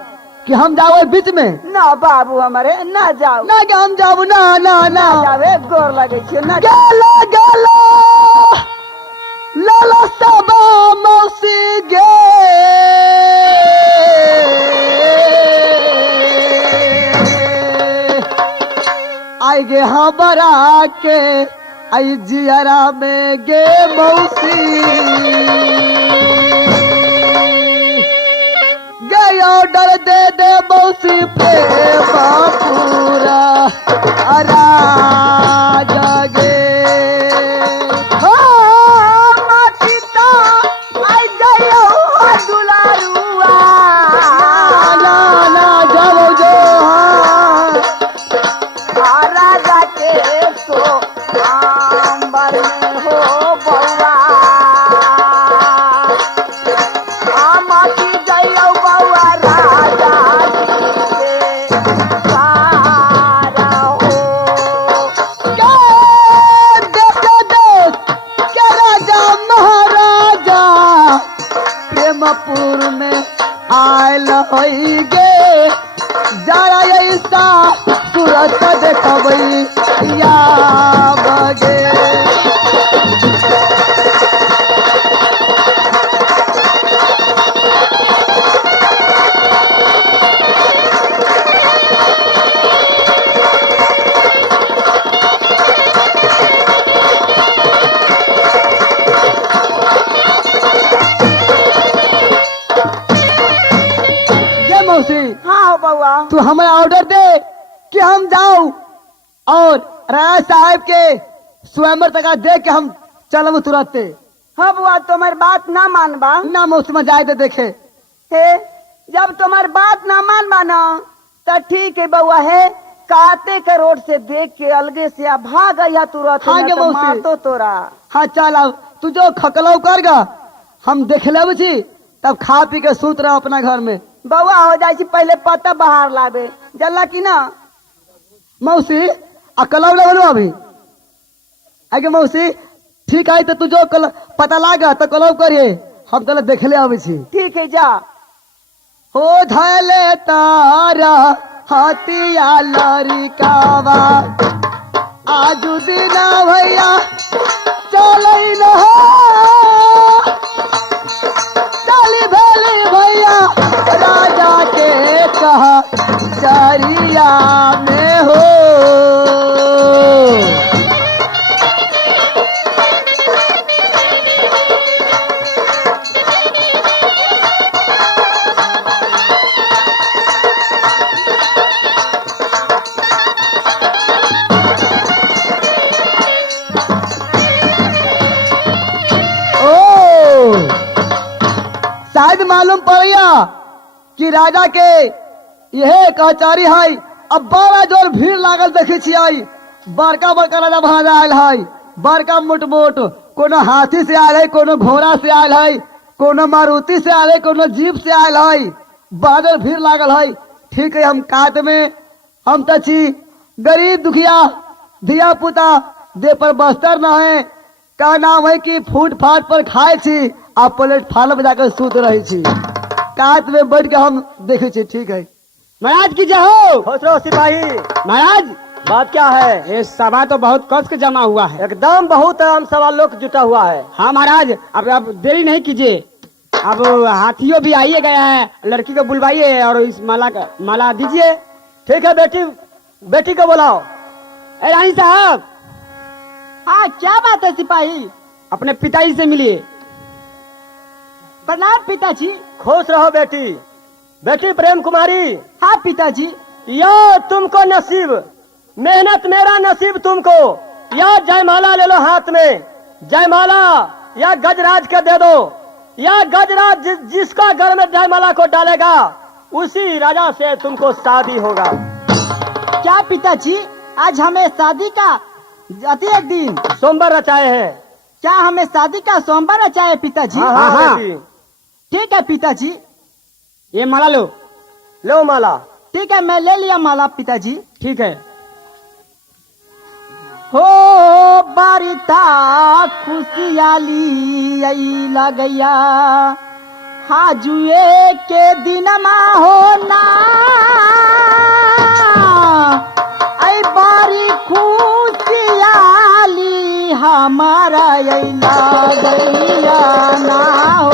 कि हम जाओ बीच में ना बाबू हमारे ना जाओ, ना कि हम जाबू ना ना ना ना जावे गोर लगे छियो ना। गेलो गेलो लाला सबा मौसी गे आई गे हमरा के आई जियरा में गे मौसी गे ऑर्डर दे दे मौसी प्रेम पूरा राजा गे हो माटी तो आई जयो हो दुलारुआ, ना ना जाओ जो हाँ राजा के तो आंबर में हो बउआ, माटी जयो बउआ राजा के सारा हो। गे बउआ तू हमें ऑर्डर दे कि हम जाऊं और राय साहब के स्वयंवर तक देख के हम चलब तुरंत। हाँ बुआ तुम्हारी बात ना मानबा ना मौसम जाए तो देखे। हे जब तुम्हारी बात ना मानबा ना तो ठीक है बउआ है काते के रोड से देख के अलगे से आ भाग गया तुरंत हाँ गे तो मौसी। मार तो तोरा। हाँ चल अब तू जो खकलौ कर गा हम देख लेब छी तब खा पी के सूत रह अपना घर में। बउआ हो जाए छी पहले पता बाहर लावे जल्ला की ना। मौसी अकलौ लगल अभी आगे मौसी ठीक है तो तू जो कल पता लागा तो कलौ करिए हम कल देख ले आवे छी। ठीक है जा। हो धले तारा हाथिया लड़कावा आजू दिना भैया चल चली भले भैया राजा के कहा चरिया में हो। शायद मालूम पड़ गया कि राजा के यह कचहरी है। अब बड़ा जोर भीड़ लागल देखे छी आई बड़का बड़का राजा भाज आयल है बड़का मोट मोट कोनो हाथी से आयल है कोनो घोड़ा से आयल है कोनो मारुति से आयल है कोनो जीप से आयल है बड़ा जोर भीड़ लागल है। ठीक है हम काट में हम तो छी गरीब दुखिया धिया पुता दे पर बस्तर न है का नाम है कि फूट फाट पर खाए छी आ प्लेटफार्म में जाकर सूत रही छी कात में बैठ के हम देखे छी। ठीक है महाराज की जय हो। खुश रहो सिपाही। महाराज बात क्या है? ये सभा तो बहुत कस के जमा हुआ है। एकदम बहुत आम सवा लोग जुटा हुआ है। हाँ महाराज अब देरी नहीं कीजिए अब हाथियों भी आइए गया है लड़की को बुलवाइए और इस माला दीजिए। ठीक है बेटी बेटी को बुलाओ। ए रानी साहब। हाँ क्या बात है सिपाही? अपने पिताजी से मिलिए। प्रणाम पिताजी। खुश रहो बेटी। बेटी प्रेम कुमारी। हाँ पिताजी। यो तुमको नसीब मेहनत मेरा नसीब तुमको या जयमाला ले लो हाथ में जयमाला या गजराज के दे दो या गजराज जिसका घर में जयमाला को डालेगा उसी राजा से तुमको शादी होगा। क्या पिताजी आज हमें शादी का अति एक दिन सोमवार रचाए हैं। क्या हमें शादी का सोमवार रचाए पिताजी? हाँ, हाँ। बेटी। ठीक है पिताजी। ये माला लो। लो माला। ठीक है मैं ले लिया माला पिताजी। ठीक है। हो बारिता खुशियाली आई लगैया हाजुए के दिनमा होना आई बारी खुशियाली हमारा आई लगैया ना हो।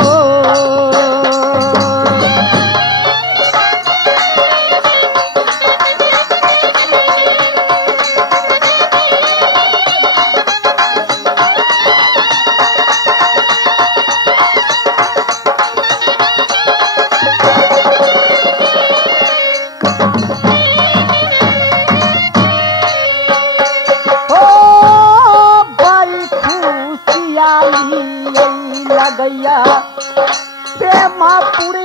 गैया प्रेमपुर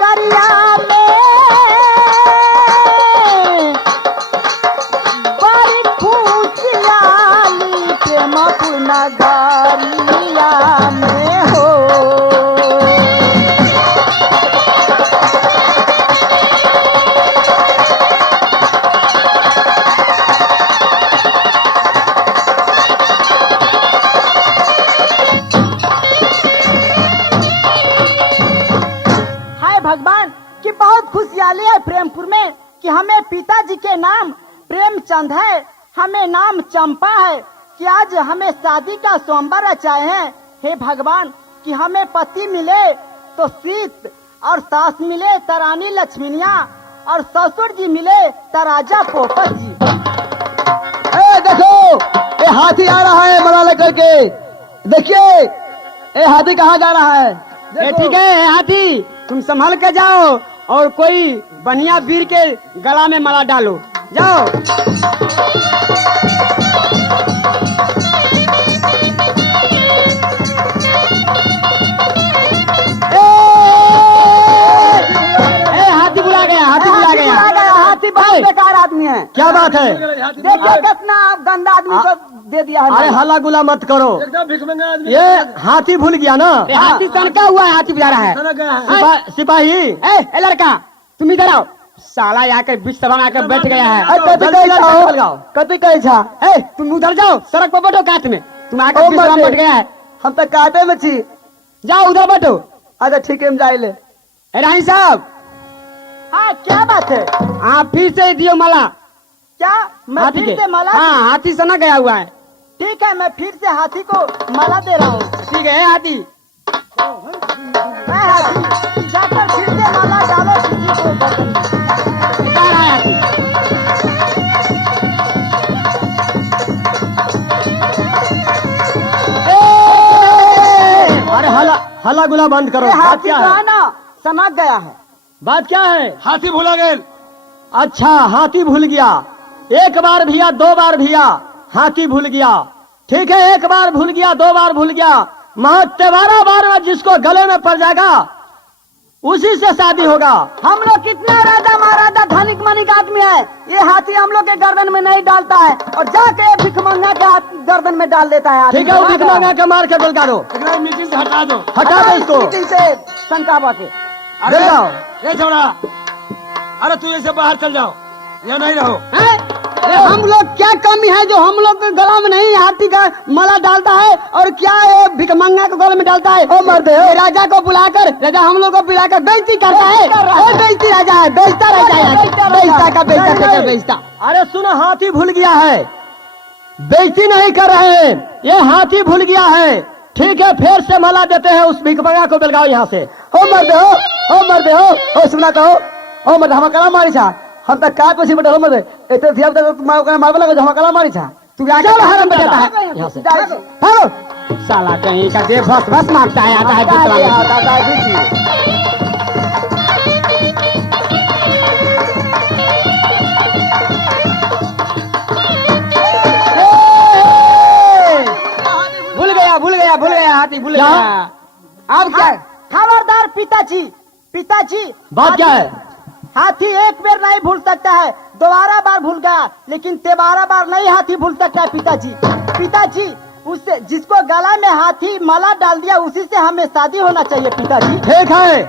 गरिया में बड़ी खुशियाली प्रेमपुर नगरिया में हो। भगवान की बहुत खुशहाली है प्रेमपुर में कि हमें पिताजी के नाम प्रेमचंद है हमें नाम चंपा है कि आज हमें शादी का सोमवार रचाए हैं। हे भगवान कि हमें पति मिले तो सीत और सास मिले तो रानी लक्ष्मीनिया और ससुर जी मिले तो राजा पोपट जी। देखो ये हाथी आ रहा है माला लेकर के। देखिए ये हाथी कहाँ जा रहा है? ठीक है हाथी तुम संभल के जाओ और कोई बढ़िया वीर के गला में माला डालो। जाओ। ए, हाथी बुला गया, हाथी बुला गया। हाथी बहुत बेकार आदमी है। क्या बात है? देखिए कितना गंदा आदमी को दे दिया अरे है। हल्ला गुला मत करो। एकदम भिखमंगा आदमी। ये हाथी भूल गया ना। हाथी तनका हुआ है, हाथी बुला रहा है। खाना गया है। सिपाही, ए लड़का तुम इधर आओ। साला यहाँ के बीच सभा में आकर बैठ गया है। कति कहे छा ए, तुम उधर जाओ, सड़क पर बैठो काट में। तुम आकर बीच सभा में बैठ गया है। हम तो काटे में छी। जाओ उधर बैठो। अच्छा ठीक है हम जाए ले। ए रानी साहब, हाँ क्या बात है? आप फिर से दियो माला। क्या मैं हाथी फिर के? से माला? हाँ, हाथी से ना गया हुआ है। ठीक है मैं फिर से हाथी को माला दे रहा हूँ। ठीक है हाथी। मैं हाथी जाकर फिर से माला डालो किसी को गर्दन में। कहाँ रहा है हाथी? अरे हल्ला गुला बंद करो। ये बात हाथी क्या जो है? है ना समझ गया है। बात क्या है? हाथी भूला गए। अच्छा, हाथी भूल गया। एक बार भिया, दो बार भिया, हाथी भूल गया। ठीक है, एक बार भूल गया, दो बार भूल गया, महत्व 12 बार में जिसको गले में पड़ जाएगा उसी से शादी होगा। हम लोग कितना राजा महाराजा धनिक मनिक आदमी है। ये हाथी हम लोग के गर्दन में नहीं डालता है और जाके भिखमंगा के हाथ गर्दन में डाल देता है। ठीक है, वो भिखमंगा के मार के बेलका दो, एकदम मीटिंग से हटा दो। हटा दो इसको। मीटिंग से संकाबा के अरे जाओ। ये छोड़ा। अरे तू ऐसे बाहर चल जाओ, यहाँ नहीं रहो। हैं? अरे हम लोग क्या कमी है जो हम लोग के गला में नहीं हाथी का माला डालता है और क्या है भिखमंगा के गले में डालता है? ओ मर्द, राजा को बुलाकर, राजा हम लोग को बुलाकर बेइज्जती करता है। ओ बेइज्जती राजा है, बेइज्जता राजा है, बेइज्जता का बेइज्जता देकर बेइज्जता। अरे सुनो, हाथी भूल गया है, बेइज्जती नहीं कर रहे हैं, ये हाथी भूल गया है। ठीक है, फिर से माला देते हैं उस भिखमंगा को। बेलगाओ यहाँ से। ओ मर्द हो, ओ मर्द हो, ओ सुना तो ओ मर्द हम कला मारी छा। हम तक का पछी बैठो मर्द एते धिया तक मार मारबा लगे हम कला मारी छा। तू आगे हराम बजाता है यहाँ से। हेलो साला कहीं का देव भस भस मारता है, आता है दूसरा में। दादाजी जी भूल गया हाथी भूल गया। अब क्या? खबरदार पिताजी, पिताजी। बात क्या है? हाथी एक बार नहीं भूल सकता है, दोबारा बार भूल गया, लेकिन 13 बार नहीं हाथी भूल सकता है। पिताजी, पिताजी, उससे जिसको गला में हाथी माला डाल दिया उसी से हमें शादी होना चाहिए। पिताजी ठीक है,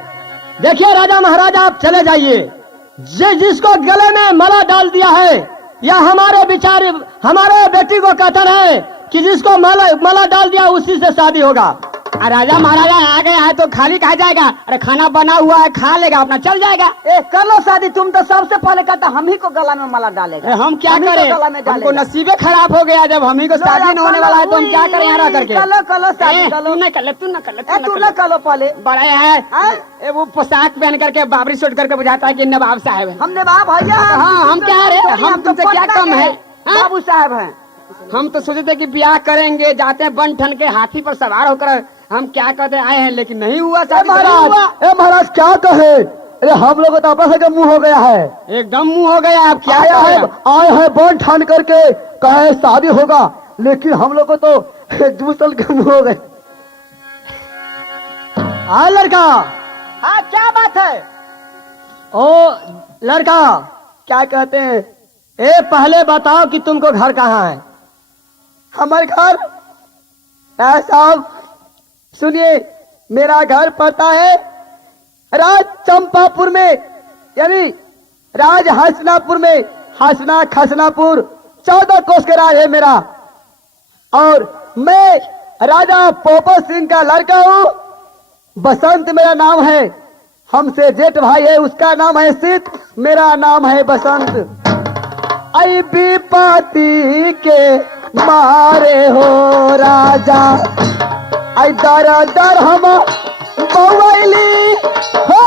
देखिए राजा महाराजा आप चले जाइए। जिसको गले में माला डाल दिया है या हमारे विचार हमारे बेटी को कथन है कि जिसको माला डाल दिया उसी से शादी होगा। राजा महाराजा आ गया है तो खाली कहा जाएगा? अरे खाना बना हुआ है, खा लेगा, अपना चल जाएगा। ए कर लो शादी। तुम तो सबसे पहले कहता हम ही को गला में माला डालेगा। हम क्या हम ही को करें? गला में हमको डालेगा। नसीबे खराब हो गया जब हम ही को शादी न होने वाला है तो हम क्या करें यहाँ रह करके? कलो कलो शादी कलो। तू न कर ले, तू न कर ले, ए तू ना कलो पहले। बड़ा है हाँ? वो पोशाक पहन करके बाबरी सूट करके बुझाता है कि नवाब साहब है। हमने बाप भैया। हाँ, हम क्या रे? हम तुमसे क्या कम है? हाँ? बाबू साहब हैं। हम तो सोचे थे कि ब्याह करेंगे, जाते हैं बन ठन के हाथी पर सवार होकर हम क्या कहते आए हैं, लेकिन नहीं हुआ शादी। नहीं हुआ। ए महाराज क्या कहे? अरे हम लोग तो आपस का मुंह हो गया है। एकदम मुंह हो गया। आप क्या आए हैं बन ठान करके कहे शादी होगा, लेकिन हम लोग को तो एक दूसरे के मुंह हो गए। हाँ लड़का। हाँ क्या बात है? ओ लड़का, क्या कहते हैं? ए पहले बताओ कि तुमको घर कहाँ है? हमारे घर साहब सुनिए, मेरा घर पड़ता है राज चंपापुर में, यानी राज हसनापुर में। हसना खसनापुर 14 कोस के राज है मेरा। और मैं राजा पोपत सिंह का लड़का हूँ। बसंत मेरा नाम है। हमसे जेठ भाई है, उसका नाम है सिद्ध, मेरा नाम है बसंत। आई विपत्ति के मारे हो राजा, आई दर दर हम बवैली हो,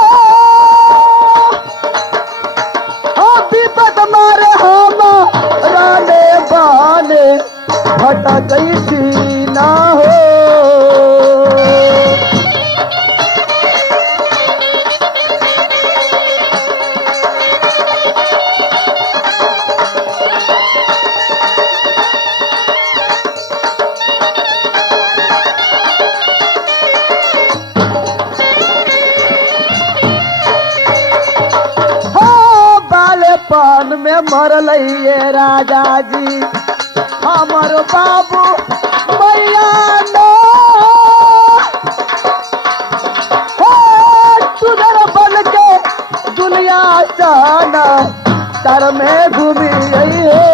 विपत मारे हम राने बाने भटकई थी ना हो। मैदान में मरल ये राजा जी हमर बाबू मैया नो सुधर बन के दुनिया जाना तर में घूमी है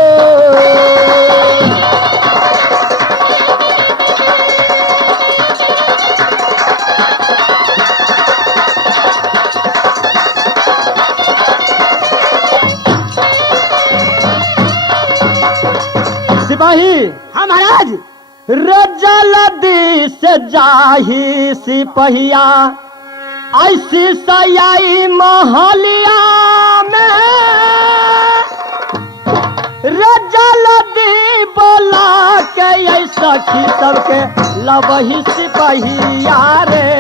सिपाही। हाँ महाराज। रजलदी से जाही सिपहिया ऐसी सयाई महलिया में रजलदी बोला के ऐसा की सबके लबही सिपहिया रे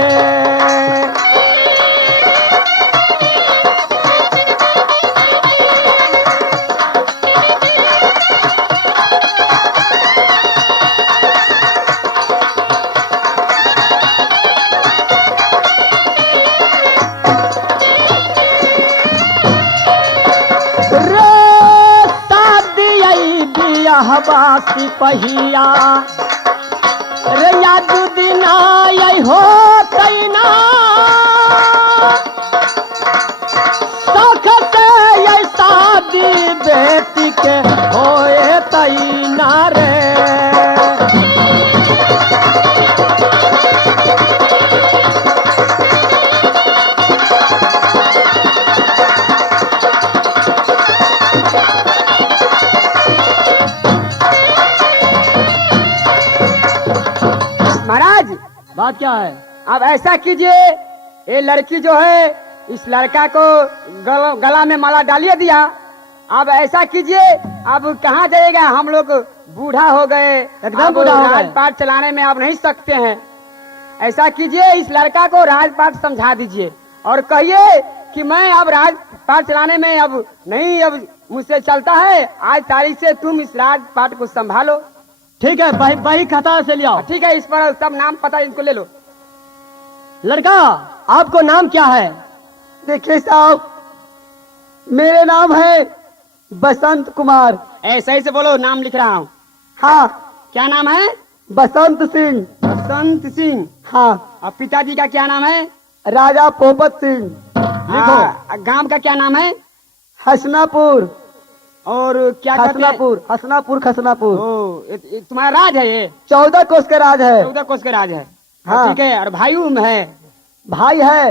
हवासी पहिया रे याद दिन आई हो तैना सख से ये शादी बेटी के होए तैना रे बात क्या है? अब ऐसा कीजिए, ये लड़की जो है इस लड़का को गला में माला डालिए दिया। अब ऐसा कीजिए, अब कहाँ जाएगा? हम लोग बूढ़ा हो गए, एकदम बूढ़ा हो गए, राजपाट चलाने में अब नहीं सकते हैं। ऐसा कीजिए, इस लड़का को राजपाट समझा दीजिए और कहिए कि मैं अब राजपाट चलाने में अब नहीं, अब मुझसे चलता है। आज तारीख से तुम इस राजपाट को संभालो। ठीक है, बही खाता से ले आओ। ठीक है, इस पर सब नाम पता इनको ले लो। लड़का, आपको नाम क्या है? देखिए साहब, मेरे नाम है बसंत कुमार। सही से बोलो, नाम लिख रहा हूँ। हाँ। क्या नाम है? बसंत सिंह। बसंत सिंह। हाँ। और पिताजी का क्या नाम है? राजा पोपत सिंह। लिखो। गांव का क्या नाम है? हसनापुर। और क्या? हसनापुर। हसनापुर खसनापुर। तुम्हारा राज है ये? 14 कोस का राज है। 14 कोस का राज है। हाँ। ठीक है। और भाई है? भाई है,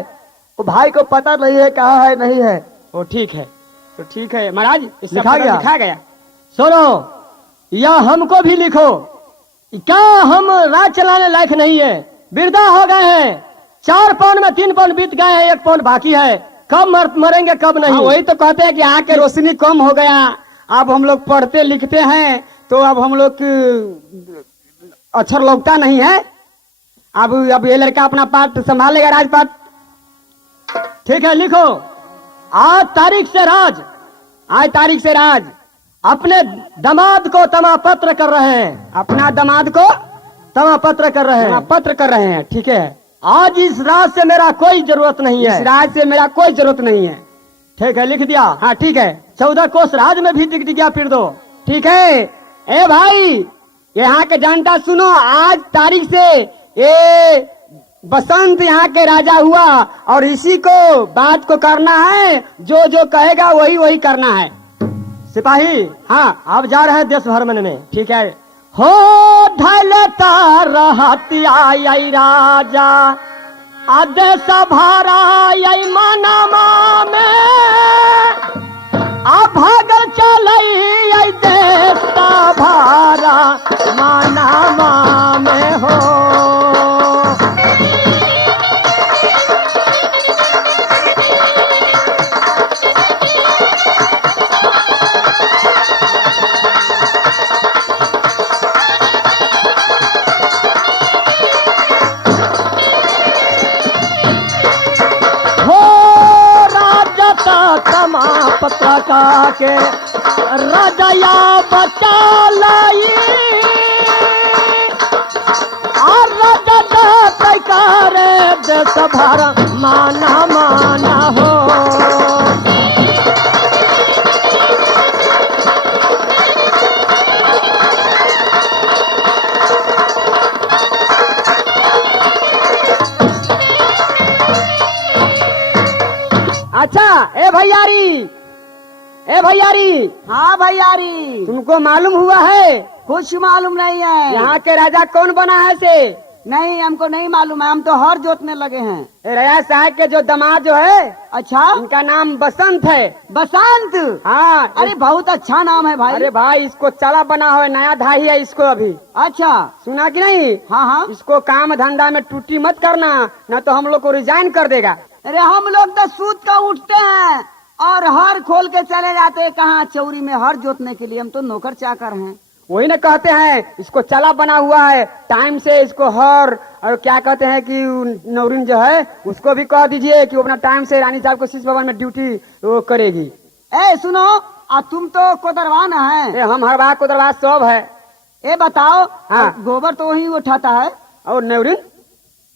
वो भाई को पता नहीं है कहाँ है नहीं है। वो ठीक है, तो ठीक है महाराज, लिखा गया। सुनो, या हमको भी लिखो। क्या हम राज चलाने लायक नहीं है? वृद्धा हो गए हैं, 4 पाउंड में 3 पाउंड बीत गए हैं, 1 पाउंड बाकी है। कब मरेंगे कब नहीं? वही तो कहते हैं कि आँख की रोशनी कम हो गया। अब हम लोग पढ़ते लिखते हैं तो अब हम लोग अक्षर लगता नहीं है। अब ये लड़का अपना पाठ संभालेगा, राजपाट। ठीक है, लिखो। आज तारीख से राज अपने दामाद को तमापत्र कर रहे हैं। अपना दामाद को तमापत्र कर रहे हैं। पत्र कर रहे हैं। ठीक है। आज इस राज से मेरा कोई जरूरत नहीं है। इस राज से मेरा कोई जरूरत नहीं है। ठीक है, लिख दिया। हाँ ठीक है। 14 कोस राज में भी टिक दिया, फिर दो। ठीक है। ए भाई, यहाँ के जनता सुनो, आज तारीख से ये बसंत यहाँ के राजा हुआ और इसी को बात को करना है। जो जो कहेगा वही वही करना है। सिपाही, हाँ, आप जा रहे हैं देश भ्रमण में। ठीक है। हो ढलता रहती आई राजा आदेश भारा आई मनमा में आ भागल चलई आई देश भारा मनमा में हो। पत्रका के राजया बचा लाई और राजा करे देश भर माना माना हो। भैयारी, ए भैयारी, हाँ भैयारी, तुमको मालूम हुआ है कुछ मालूम नहीं है। यहाँ के राजा कौन बना है से? नहीं, हमको नहीं मालूम है, हम तो हर जोतने लगे हैं। राजा साहब के जो दामाद जो है अच्छा, उनका नाम बसंत है। बसंत। हाँ। अरे बहुत अच्छा नाम है भाई। अरे भाई इसको चला बना हो, नया धाही है इसको अभी। अच्छा, सुना कि नहीं? हाँ हाँ। इसको काम धंधा में टूटी मत करना, न तो हम लोग को रिजाइन कर देगा। अरे हम लोग तो सूत का उठते हैं और हर खोल के चले जाते हैं कहाँ चौरी में हर जोतने के लिए। हम तो नौकर चाकर हैं। वही न कहते हैं इसको चला बना हुआ है, टाइम से इसको हर, और क्या कहते हैं कि नौरिन जो है उसको भी कह दीजिए कि वो अपना टाइम से रानी साहब को शीश भवन में ड्यूटी वो करेगी। ए सुनो, तुम तो कोदरवान है। हम हर बार को दरबार सब है। ए बताओ, हाँ। गोबर तो वही उठाता है। और नेवरिन?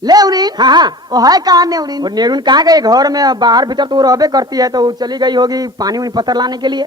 लेवरीन? हाँ हाँ। वो है कहाँ नेवरीन? और नेवरिन कहाँ गई? घर में बाहर भीतर तो वो रहबे करती है, तो वो चली गई होगी पानी वानी पत्थर लाने के लिए।